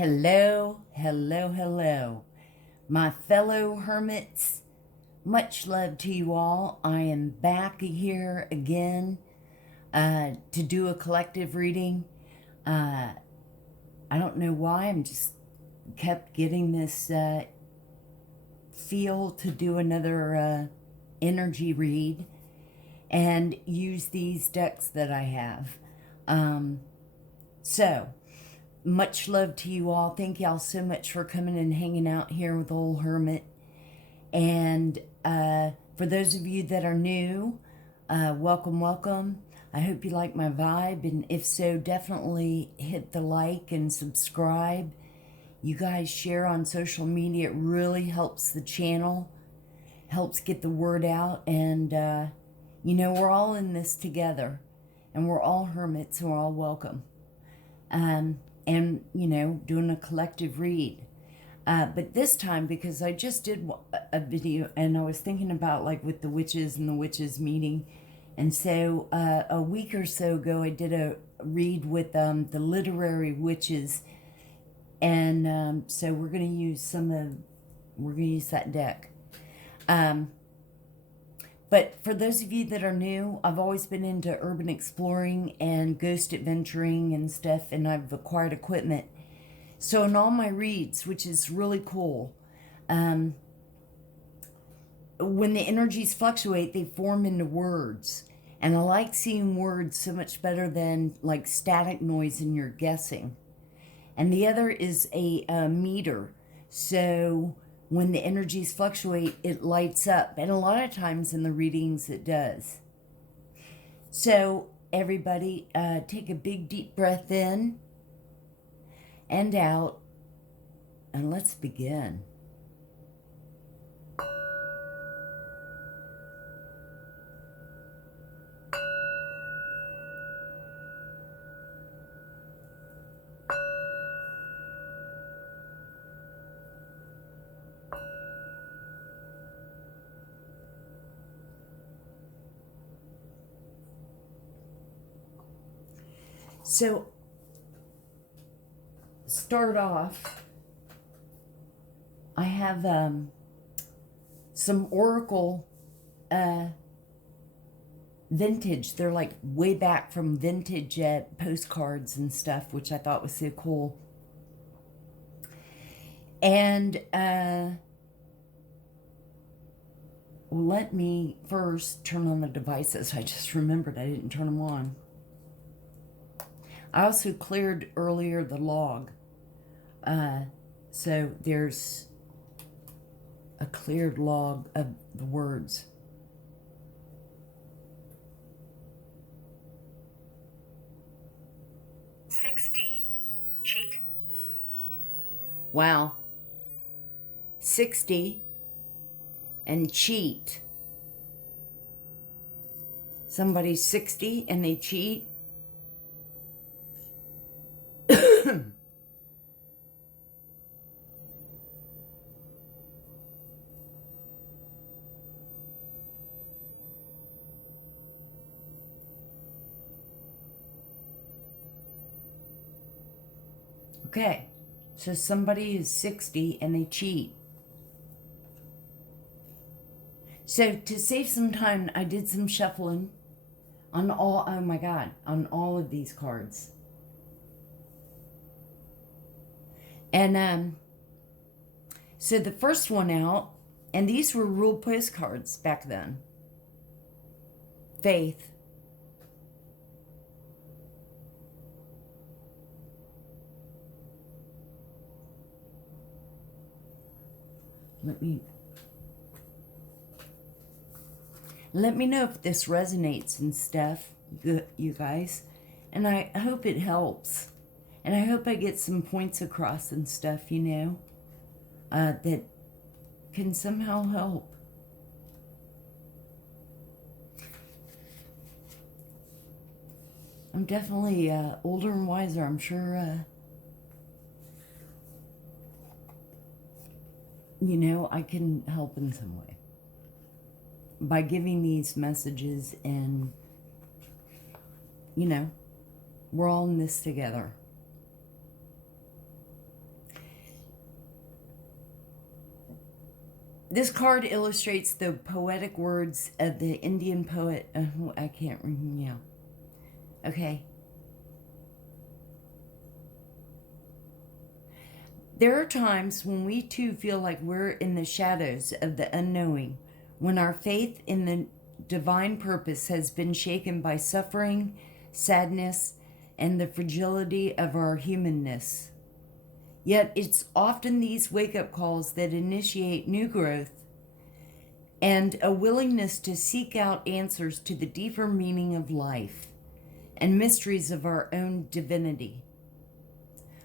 Hello, hello, hello. My fellow hermits, much love to you all. I am back here again to do a collective reading. I don't know why, I'm just kept getting this feel to do another energy read and use these decks that I have. So, much love to you all. Thank y'all so much for coming and hanging out here with Old Hermit. And for those of you that are new, welcome, welcome. I hope you like my vibe, and if so, definitely hit the like and subscribe. You guys share on social media. It really helps the channel, helps get the word out, and you know, we're all in this together, and we're all hermits, and we're all welcome. And, you know, doing a collective read. But this time, because I just did a video, and I was thinking about, like, with the witches and the witches meeting. And so a week or so ago, I did a read with the literary witches. And so we're going to use we're going to use that deck. But for those of you that are new, I've always been into urban exploring and ghost adventuring and stuff, and I've acquired equipment. So in all my reads, which is really cool, when the energies fluctuate, they form into words. And I like seeing words so much better than like static noise and you're guessing. And the other is a meter. So when the energies fluctuate, it lights up. And a lot of times in the readings, it does. So everybody, take a big, deep breath in and out. And let's begin. So, start off, I have some Oracle vintage. They're like way back from vintage postcards and stuff, which I thought was so cool. And let me first turn on the devices. I just remembered I didn't turn them on. I also cleared earlier the log. So there's a cleared log of the words. Cheat. Wow. 60 and cheat. Somebody's 60 and they cheat. Okay, so somebody is 60 and they cheat. So to save some time, I did some shuffling on all, oh my God, on all of these cards. And so the first one out, and these were ruled postcards back then. Faith. Let me know if this resonates and stuff, you guys. And I hope it helps. And I hope I get some points across and stuff, you know, that can somehow help. I'm definitely older and wiser, I'm sure. You know, I can help in some way by giving these messages, and, you know, we're all in this together. This card illustrates the poetic words of the Indian poet. I can't remember. Yeah. Okay. There are times when we too feel like we're in the shadows of the unknowing, when our faith in the divine purpose has been shaken by suffering, sadness, and the fragility of our humanness. Yet it's often these wake-up calls that initiate new growth and a willingness to seek out answers to the deeper meaning of life and mysteries of our own divinity.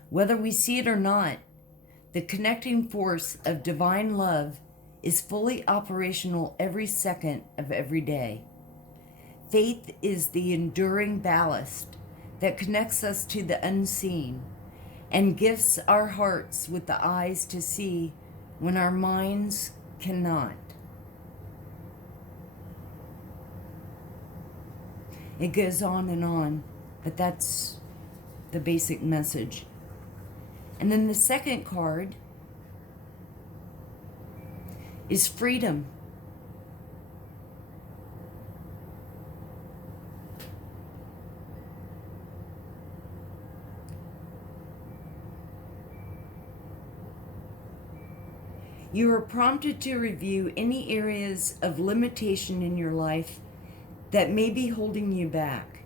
Whether we see it or not, the connecting force of divine love is fully operational every second of every day. Faith is the enduring ballast that connects us to the unseen and gifts our hearts with the eyes to see when our minds cannot. It goes on, but that's the basic message. And then the second card is freedom. You are prompted to review any areas of limitation in your life that may be holding you back.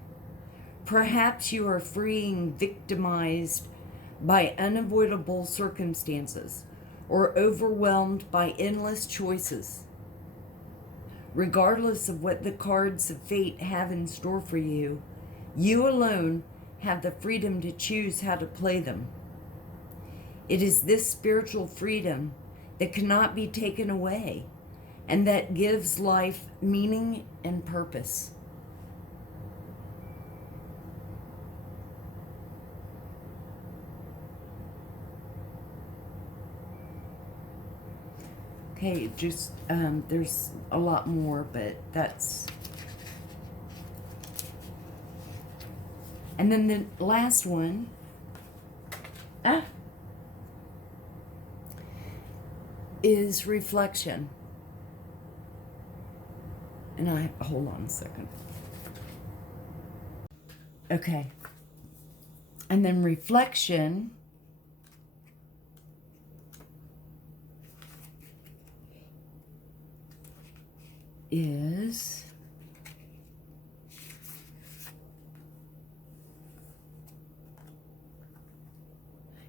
Perhaps you are feeling victimized by unavoidable circumstances or overwhelmed by endless choices. Regardless of what the cards of fate have in store for you, you alone have the freedom to choose how to play them. It is this spiritual freedom that cannot be taken away and that gives life meaning and purpose. Okay, just, there's a lot more, but that's... And then the last one... is reflection. And hold on a second. Okay. And then reflection is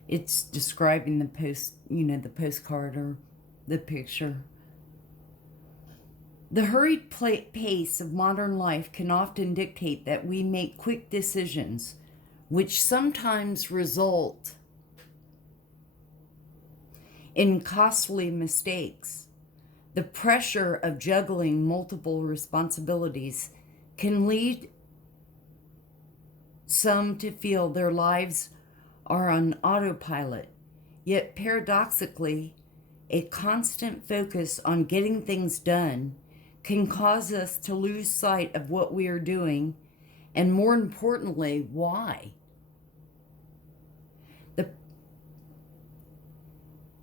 it's describing the the postcard or the picture. The hurried pace of modern life can often dictate that we make quick decisions, which sometimes result in costly mistakes. The pressure of juggling multiple responsibilities can lead some to feel their lives are on autopilot, yet paradoxically, a constant focus on getting things done can cause us to lose sight of what we are doing, and more importantly, why.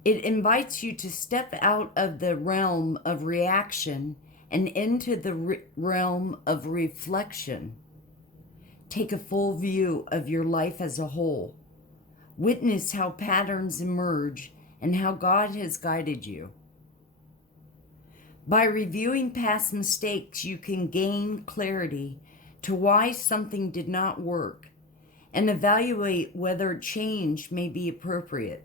It invites you to step out of the realm of reaction and into the realm of reflection. Take a full view of your life as a whole. Witness how patterns emerge and how God has guided you. By reviewing past mistakes, you can gain clarity to why something did not work and evaluate whether change may be appropriate.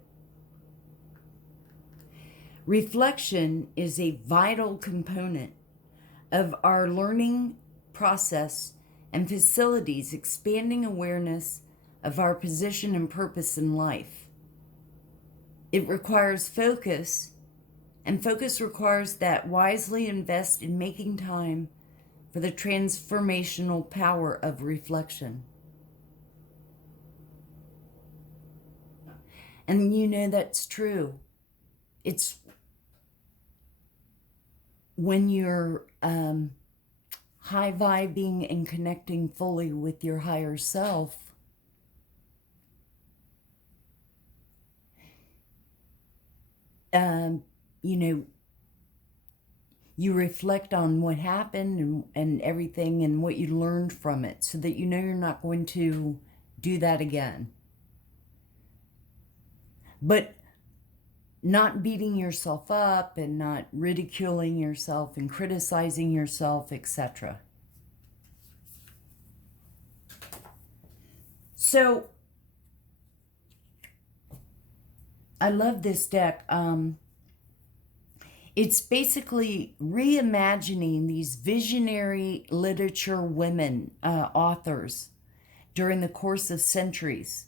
Reflection is a vital component of our learning process and facilitates expanding awareness of our position and purpose in life. It requires focus, and focus requires that wisely invest in making time for the transformational power of reflection. And that's true. It's when you're high vibing and connecting fully with your higher self, you reflect on what happened and everything and what you learned from it, so that you know you're not going to do that again. But not beating yourself up and not ridiculing yourself and criticizing yourself, etc. So I love this deck. It's basically reimagining these visionary literature women, authors, during the course of centuries.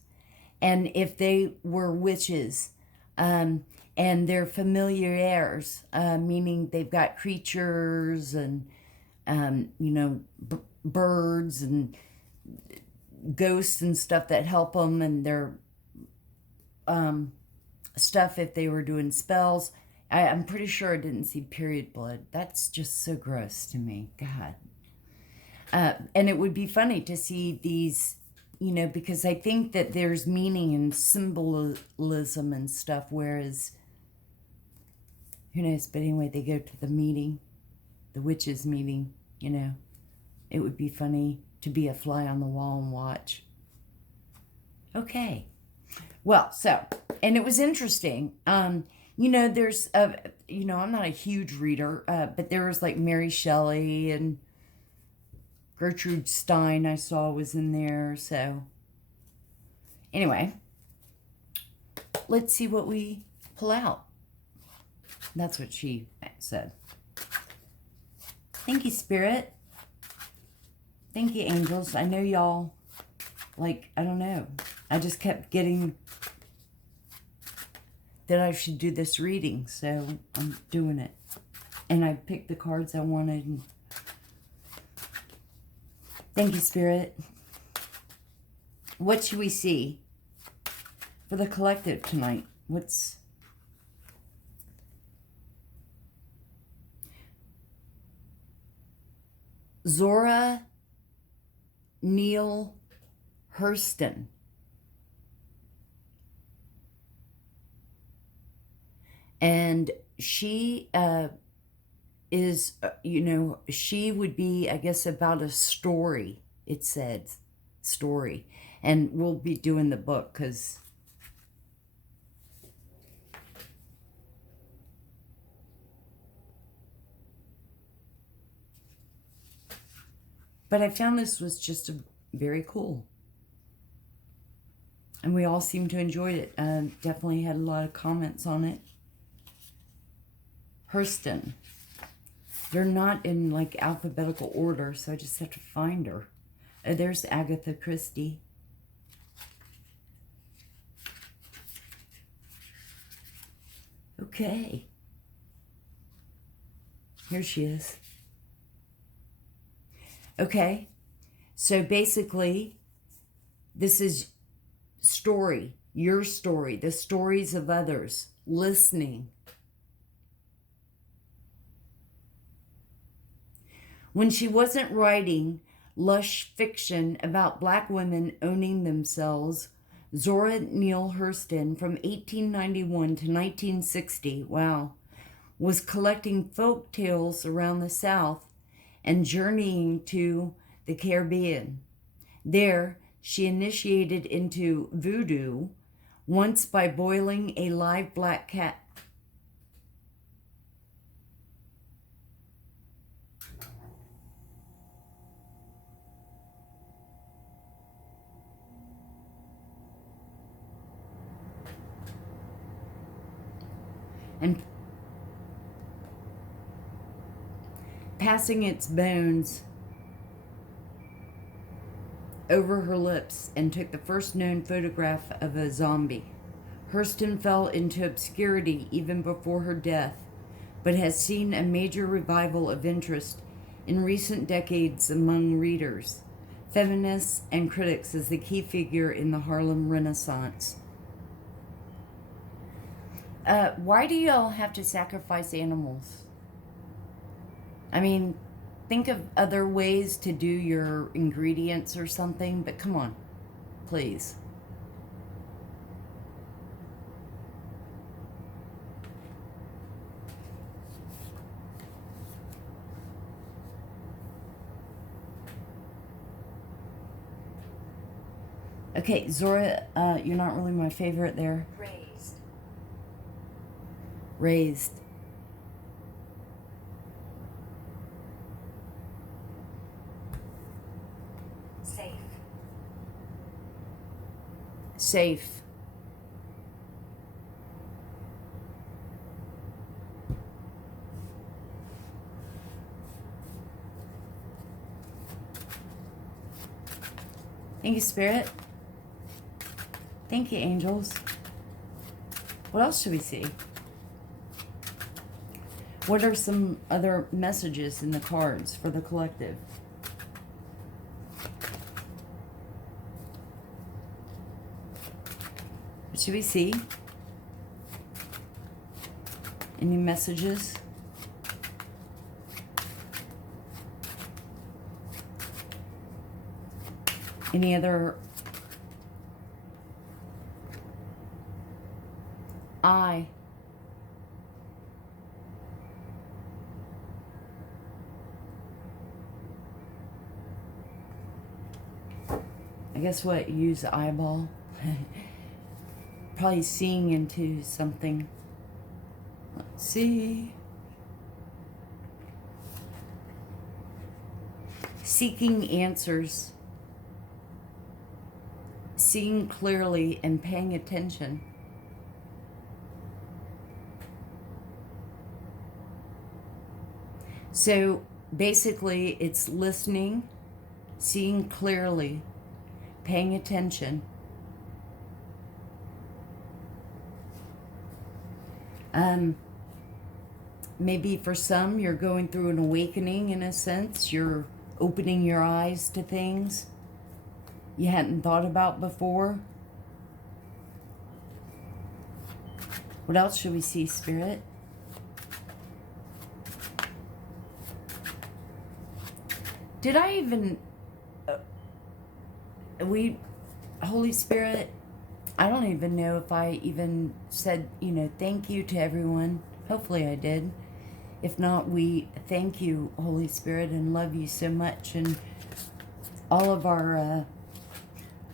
And if they were witches, and they're familiares, meaning they've got creatures and, birds and ghosts and stuff that help them, and their stuff if they were doing spells. I'm pretty sure I didn't see period blood. That's just so gross to me. God. And it would be funny to see these, because I think that there's meaning and symbolism and stuff, whereas, who knows, but anyway, they go to the meeting, the witches' meeting, It would be funny to be a fly on the wall and watch. Okay. Well, and it was interesting. There's, I'm not a huge reader, but there was like Mary Shelley and Gertrude Stein I saw was in there. So anyway, let's see what we pull out. That's what she said. Thank you, Spirit. Thank you, angels. I know y'all, I don't know. I just kept getting that I should do this reading, so I'm doing it. And I picked the cards I wanted. And thank you, Spirit. What should we see for the collective tonight? What's... Zora Neale Hurston. And she is, she would be, I guess, about a story. It said story. And we'll be doing the book because... But I found this was just very cool. And we all seemed to enjoy it. Definitely had a lot of comments on it. Hurston. They're not in alphabetical order, so I just have to find her. There's Agatha Christie. Okay. Here she is. Okay. So basically, this is story, your story, the stories of others, listening. When she wasn't writing lush fiction about black women owning themselves, Zora Neale Hurston, from 1891 to 1960, was collecting folk tales around the South and journeying to the Caribbean. There, she initiated into voodoo, once by boiling a live black cat. And passing its bones over her lips, and took the first known photograph of a zombie. Hurston fell into obscurity even before her death, but has seen a major revival of interest in recent decades among readers, feminists, and critics as the key figure in the Harlem Renaissance. Why do y'all have to sacrifice animals? I mean, think of other ways to do your ingredients or something, but come on, please. Okay, Zora, you're not really my favorite there. Raised. Raised. Safe. Safe. Thank you, Spirit. Thank you, angels. What else should we see? What are some other messages in the cards for the collective? What should we see? Any messages? Any other? I guess what? Use the eyeball. Probably seeing into something. Let's see. Seeking answers. Seeing clearly and paying attention. So basically it's listening, seeing clearly, paying attention. Maybe for some you're going through an awakening in a sense. You're opening your eyes to things you hadn't thought about before. What else should we see, Spirit? Did I even... Holy Spirit, I don't even know if I even said, thank you to everyone. Hopefully I did. If not, we thank you, Holy Spirit, and love you so much. And all of our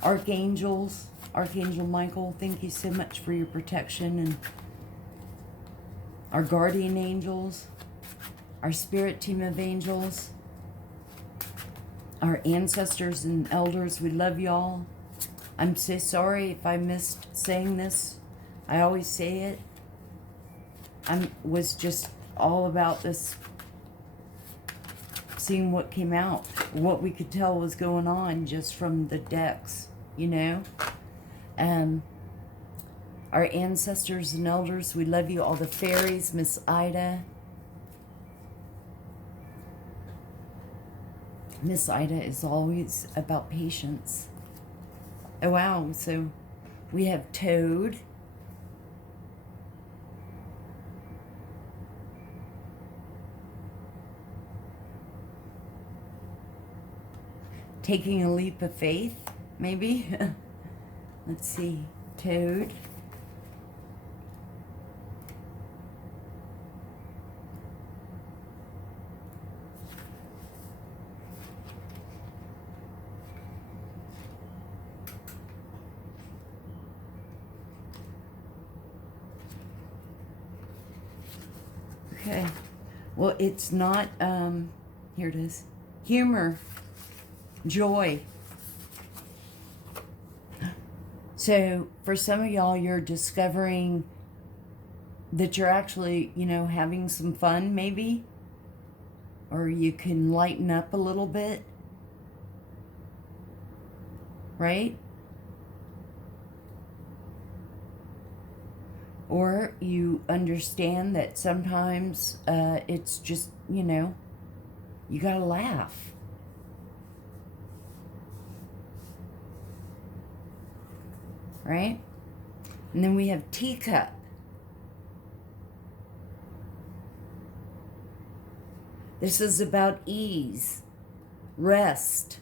archangels, Archangel Michael, thank you so much for your protection. And our guardian angels, our spirit team of angels, our ancestors and elders, we love y'all. I'm so sorry if I missed saying this. I always say it. I was just all about this, seeing what came out, what we could tell was going on just from the decks, Our ancestors and elders, we love you. All the fairies, Miss Ida. Miss Ida is always about patience. Oh, wow. So we have Toad. Taking a leap of faith, maybe. Let's see. Toad. Okay. Well, it's not, here it is. Humor. Joy. So for some of y'all, you're discovering that you're actually, having some fun maybe, or you can lighten up a little bit, right? Or you understand that sometimes it's just, you gotta laugh. Right? And then we have teacup. This is about ease, rest,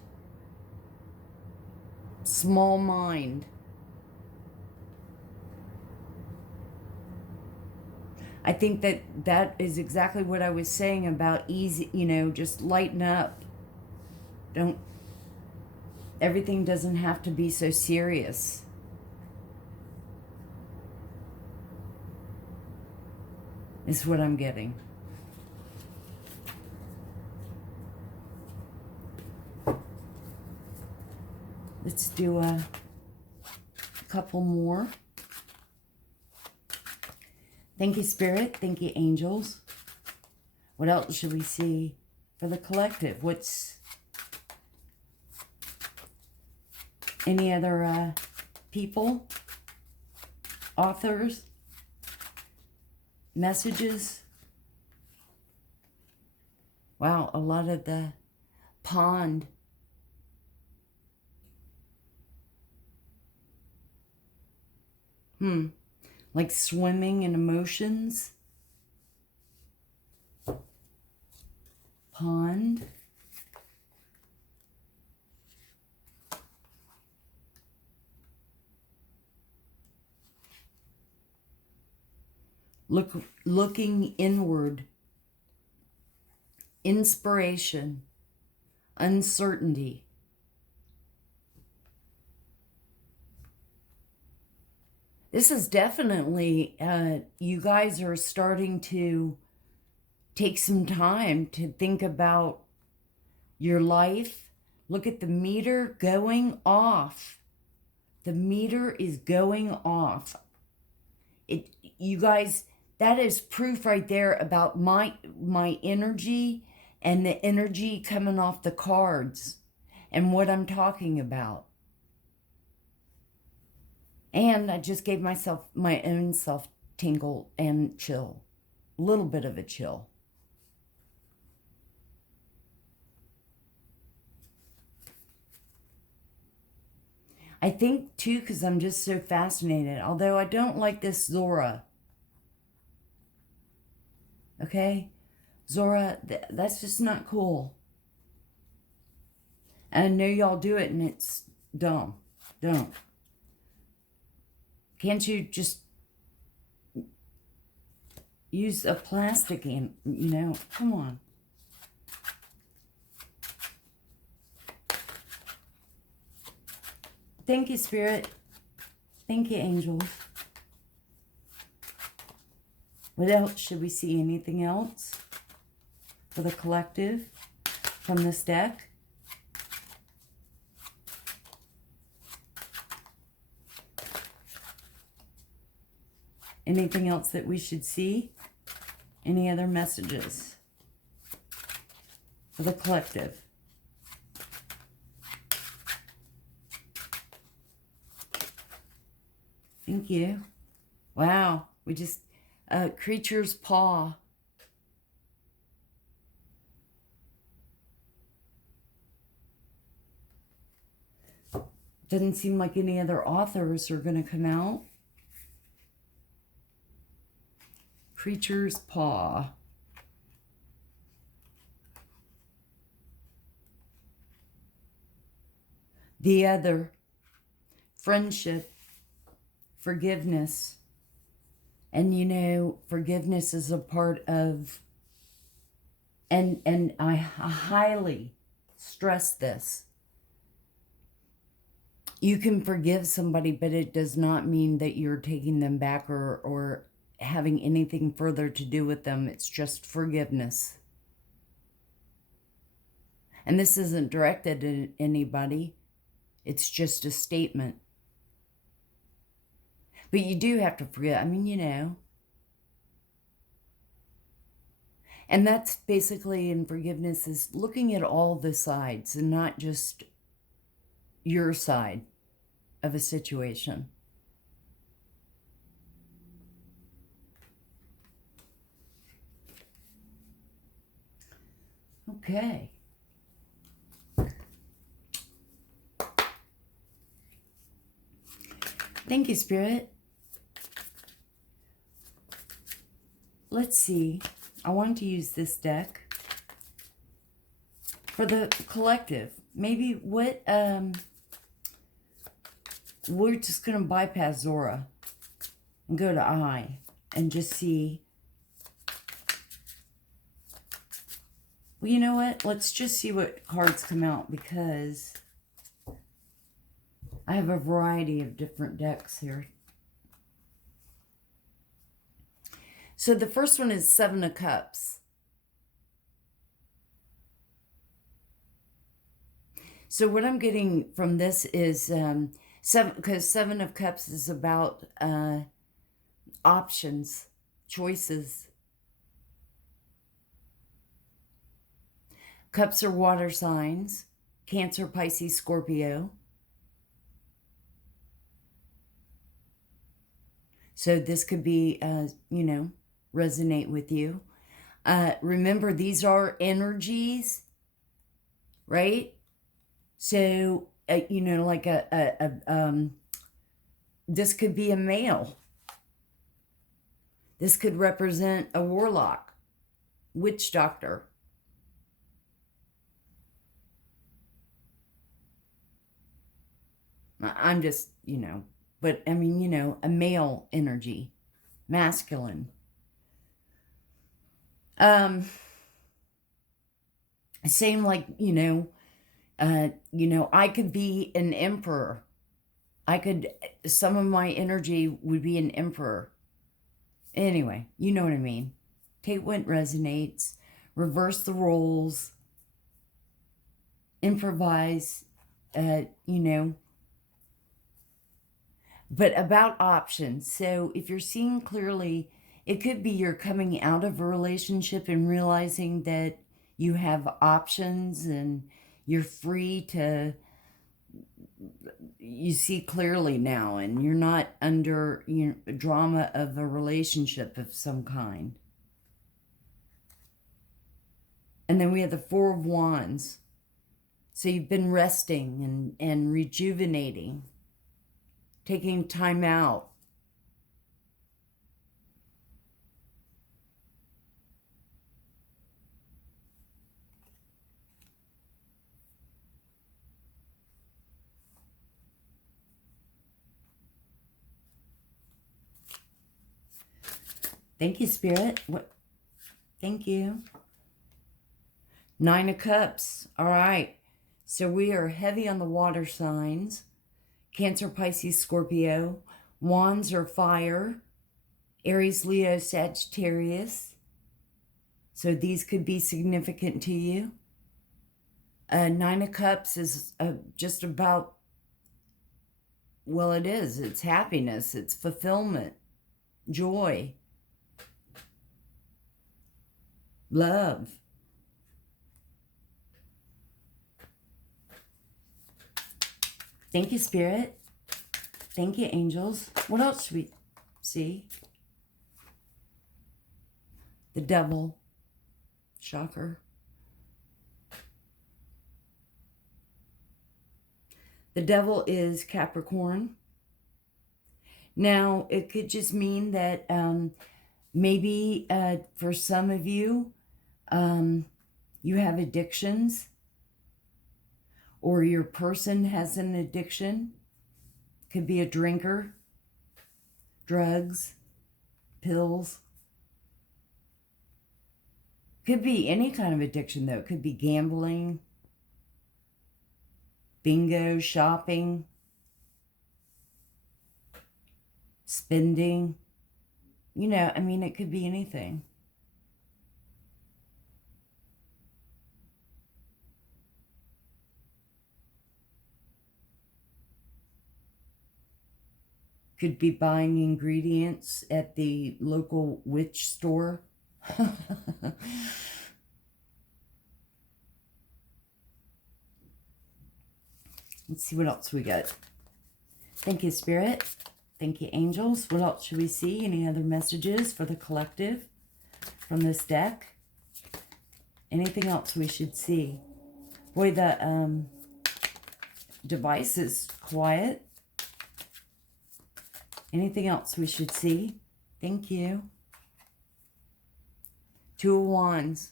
small mind. I think that is exactly what I was saying about easy, just lighten up. Don't everything doesn't have to be so serious. Is what I'm getting. Let's do a couple more. Thank you, Spirit. Thank you, angels. What else should we see for the collective? What's any other people, authors, messages? Wow, a lot of the pond. Like swimming in emotions. Pond. Looking inward. Inspiration. Uncertainty. This is definitely, you guys are starting to take some time to think about your life. Look at the meter going off. The meter is going off. You guys, that is proof right there about my energy and the energy coming off the cards and what I'm talking about. And I just gave myself my own self tingle and chill. A little bit of a chill. I think, too, because I'm just so fascinated. Although I don't like this Zora. Okay? Zora, that's just not cool. And I know y'all do it and it's dumb. Don't. Can't you just use a plastic and, you know, come on. Thank you, Spirit. Thank you, angels. What else should we see? Anything else for the collective from this deck? Anything else that we should see? Any other messages for the collective? Thank you. Wow. We just, creature's paw. Doesn't seem like any other authors are going to come out. Creature's paw. The other. Friendship. Forgiveness. And you know, forgiveness is a part of, and I highly stress this. You can forgive somebody, but it does not mean that you're taking them back or having anything further to do with them. It's just forgiveness. And this isn't directed at anybody. It's just a statement. But you do have to forget. I mean, you know. And that's basically in forgiveness is looking at all the sides and not just your side of a situation. Okay. Thank you, Spirit. Let's see. I want to use this deck for the collective. Maybe what, we're just going to bypass Zora and go to I and just see. Well, you know what? Let's just see what cards come out because I have a variety of different decks here. So the first one is Seven of Cups. So what I'm getting from this is because Seven of Cups is about options, choices. Cups are water signs: Cancer, Pisces, Scorpio. So this could be, resonate with you. Remember, these are energies, right? So, like this could be a male. This could represent a warlock, witch doctor. I'm just, but I mean, a male energy, masculine. Same like, I could be an emperor. Some of my energy would be an emperor. Anyway, you know what I mean. Take what resonates, reverse the roles, improvise, but about options. So if you're seeing clearly, it could be you're coming out of a relationship and realizing that you have options and you're free to, you see clearly now, and you're not under drama of a relationship of some kind. And then we have the Four of Wands. So you've been resting and rejuvenating, taking time out. Thank you, Spirit. What? Thank you. Nine of Cups. All right. So we are heavy on the water signs. Cancer, Pisces, Scorpio. Wands are fire. Aries, Leo, Sagittarius. So these could be significant to you. Nine of Cups is just about, well, it is. It's happiness. It's fulfillment. Joy. Love. Thank you, Spirit. Thank you, angels. What else should we see? The Devil. Shocker. The Devil is Capricorn. Now, it could just mean that maybe for some of you, you have addictions, or your person has an addiction. Could be a drinker, drugs, pills. Could be any kind of addiction, though. It could be gambling, bingo, shopping, spending. It could be anything. Could be buying ingredients at the local witch store. Let's see what else we got. Thank you, Spirit. Thank you, angels. What else should we see? Any other messages for the collective from this deck? Anything else we should see? Boy, the device is quiet. Anything else we should see? Thank you. Two of Wands.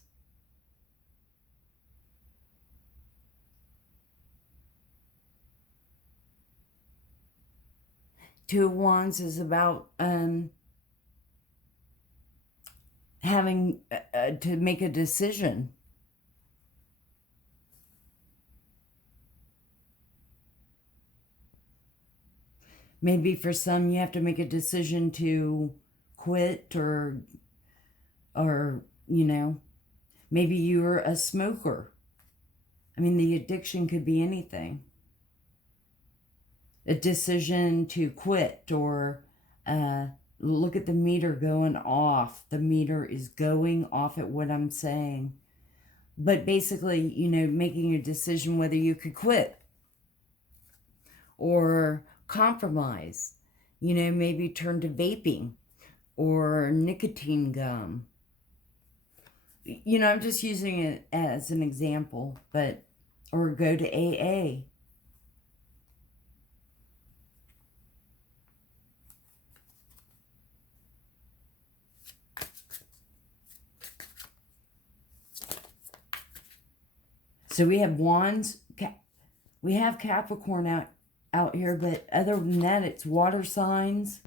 Two of Wands is about having to make a decision. Maybe for some, you have to make a decision to quit or, you know, maybe you're a smoker. I mean, the addiction could be anything. A decision to quit or look at the meter going off. The meter is going off at what I'm saying. But basically, you know, making a decision whether you could quit or compromise. You know, maybe turn to vaping or nicotine gum. You know, I'm just using it as an example, but, or go to AA. So we have wands, we have Capricorn out here, but other than that, it's water signs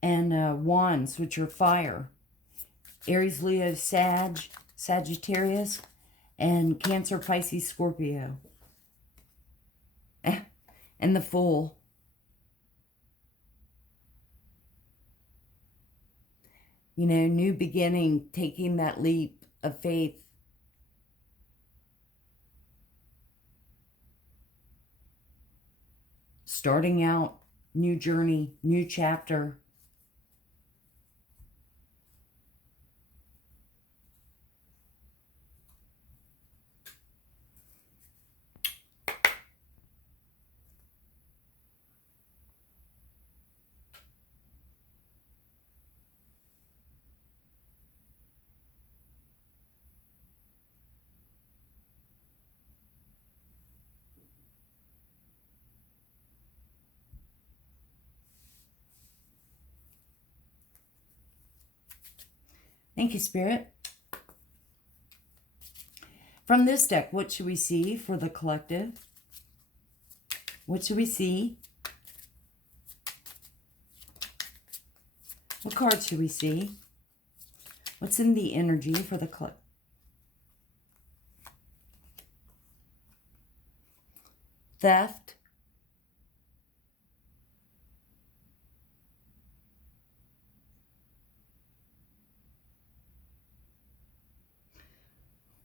and wands, which are fire. Aries, Leo, Sagittarius, and Cancer, Pisces, Scorpio. And the Fool. You know, new beginning, taking that leap of faith. Starting out, new journey, new chapter. Thank you, Spirit. From this deck, what should we see for the collective? What should we see? What cards should we see? What's in the energy for the collective? Theft.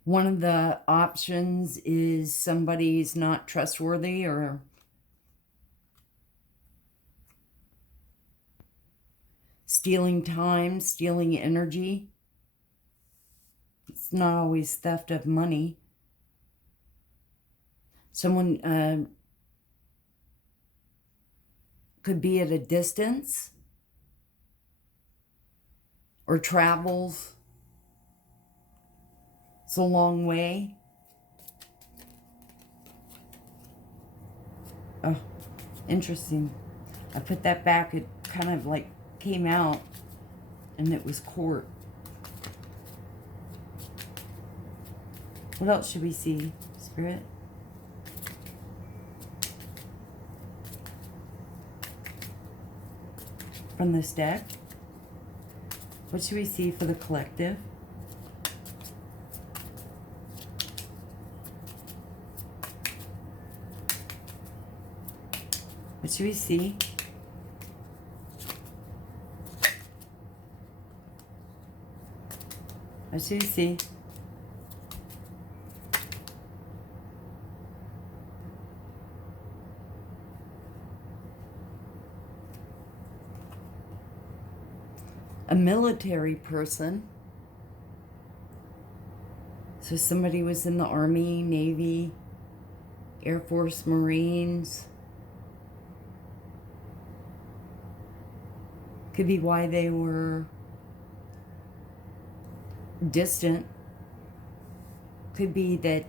One of the options is somebody's not trustworthy or stealing time, stealing energy. It's not always theft of money. Someone could be at a distance or travels. It's a long way. Oh, interesting. I put that back. It kind of like came out and it was court. What else should we see, Spirit? From this deck, what should we see for the collective? What should we see? What should we see? A military person. So somebody was in the Army, Navy, Air Force, Marines. Could be why they were distant. Could be that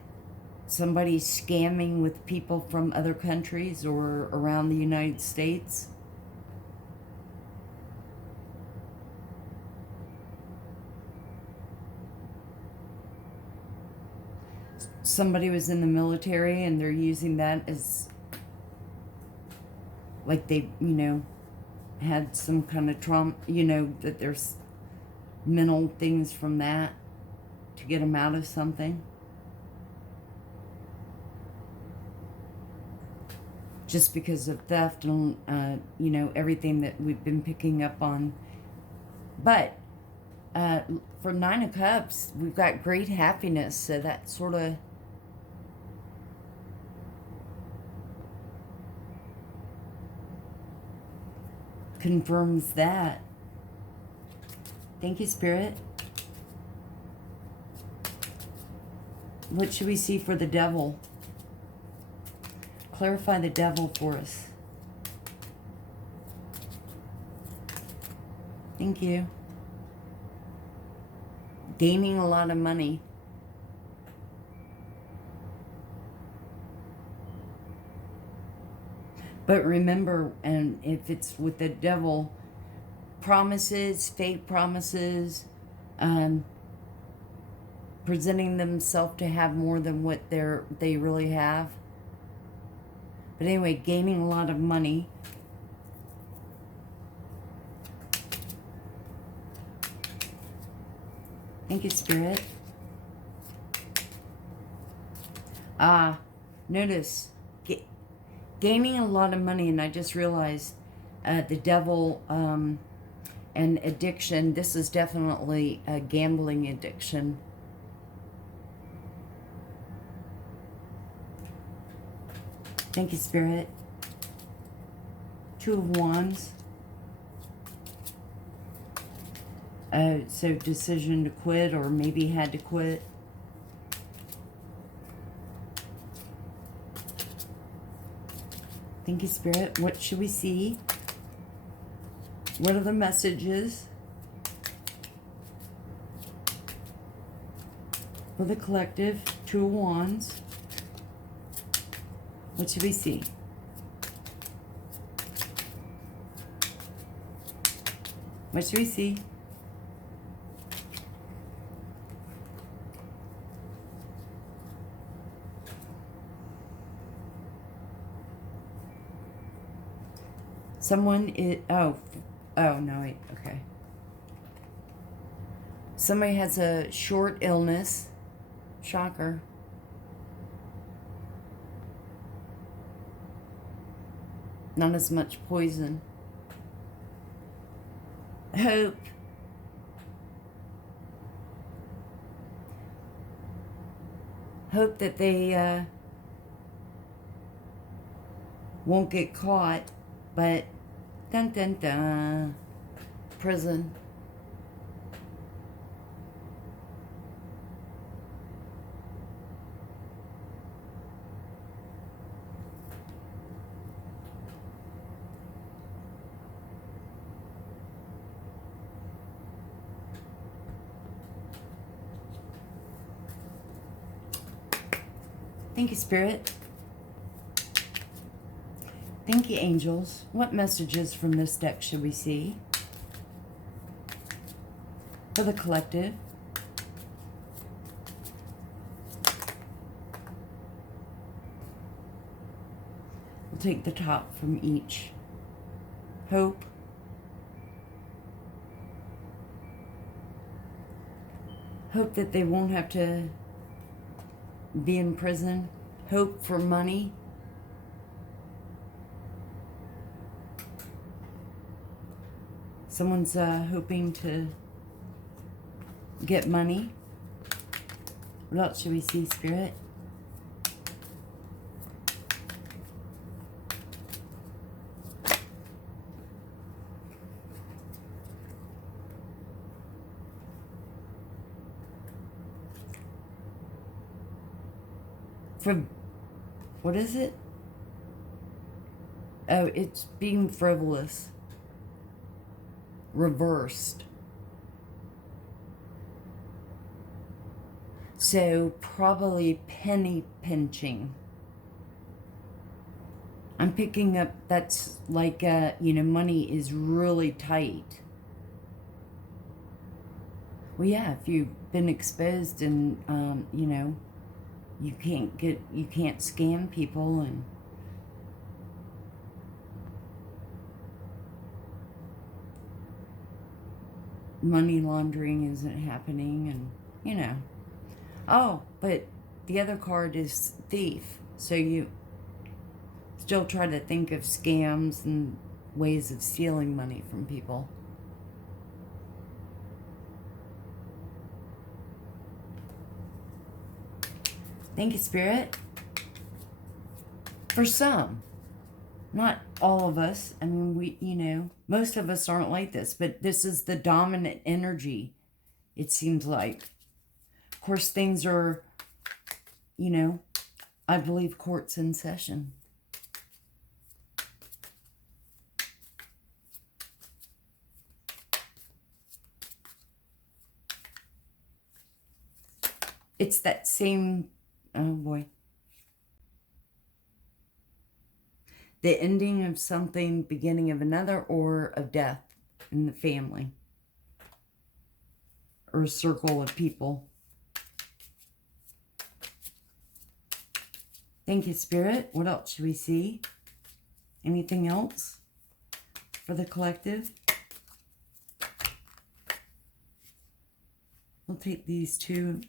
somebody's scamming with people from other countries or around the United States. Somebody was in the military and they're using that as like they, you know, had some kind of trauma, you know, that there's mental things from that to get them out of something. just because of theft and, you know, everything that we've been picking up on. But for Nine of Cups, we've got great happiness, so that sort of confirms that. Thank you, Spirit. What should we see for the devil? Clarify the devil for us. Thank you. Gaining a lot of money. But remember, and if it's with the devil, promises, fake promises, presenting themselves to have more than what they really have. But anyway, gaining a lot of money. Thank you, Spirit. Notice, gaining a lot of money, and I just realized the devil and addiction. This is definitely a gambling addiction. Thank you, Spirit. Two of Wands. So decision to quit, or maybe had to quit. Thank you, Spirit. What should we see? What are the messages for the collective? Two of Wands. What should we see? What should we see? Someone is, oh no, wait, okay. Somebody has a short illness. Shocker. Not as much poison. Hope. Hope that they won't get caught, but dun dun dun. Prison. Thank you, Spirit. Thank you, angels. What messages from this deck should we see for the collective? We'll take the top from each. Hope. Hope that they won't have to be in prison. Hope for money. Someone's hoping to get money. What else should we see, Spirit? For, what is it? Oh, it's being frivolous. Reversed. So probably penny pinching. I'm picking up that's like, you know, money is really tight. Well, yeah, if you've been exposed and, you know, you can't scam people, and money laundering isn't happening, and, you know. Oh, but the other card is thief. So it's still try to think of scams and ways of stealing money from people. Thank you, Spirit. For some, not all of us. I mean, most of us aren't like this, but this is the dominant energy, it seems like. Of course, things are, I believe court's in session. It's that same, oh boy. The ending of something, beginning of another, or of death in the family. Or a circle of people. Thank you, Spirit. What else should we see? Anything else for the collective? We'll take these two.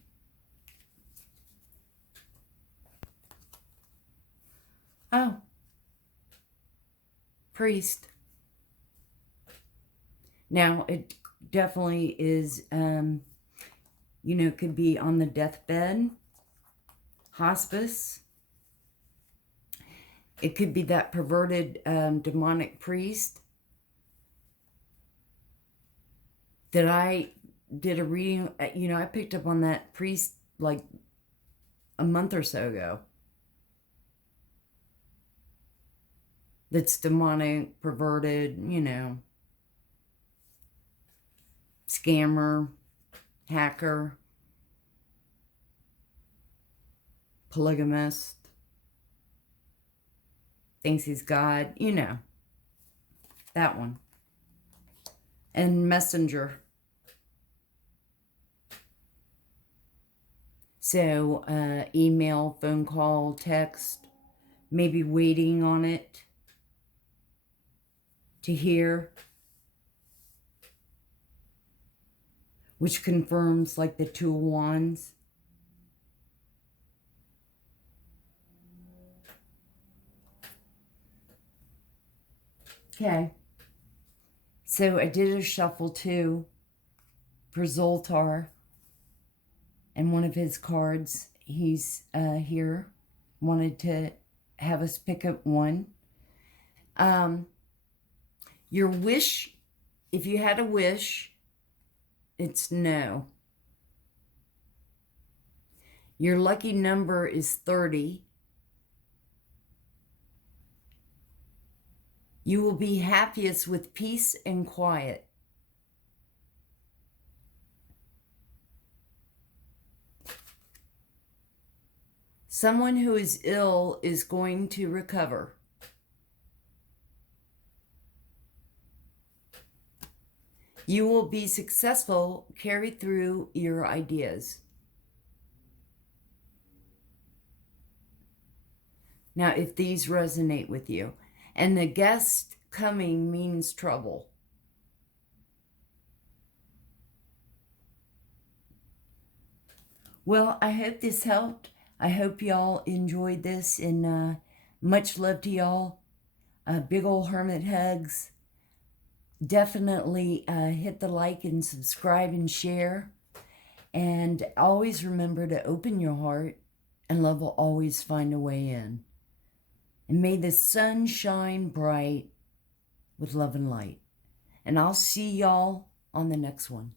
Oh. Priest. Now, it definitely is, could be on the deathbed, hospice. It could be that perverted demonic priest that I did a reading. I picked up on that priest like a month or so ago. That's demonic, perverted, scammer, hacker, polygamist, thinks he's God, that one. And messenger. So, email, phone call, text, maybe waiting on it to hear, which confirms like the Two of Wands. Okay. So I did a shuffle too for Zoltar. And one of his cards, he's here, wanted to have us pick up one. Your wish, if you had a wish, it's no. Your lucky number is 30. You will be happiest with peace and quiet. Someone who is ill is going to recover. You will be successful, carry through your ideas. Now, if these resonate with you, and the guest coming means trouble. Well, I hope this helped. I hope y'all enjoyed this, and much love to y'all. Big ol' hermit hugs. Definitely hit the like and subscribe and share. And always remember to open your heart, and love will always find a way in. And may the sun shine bright with love and light. And I'll see y'all on the next one.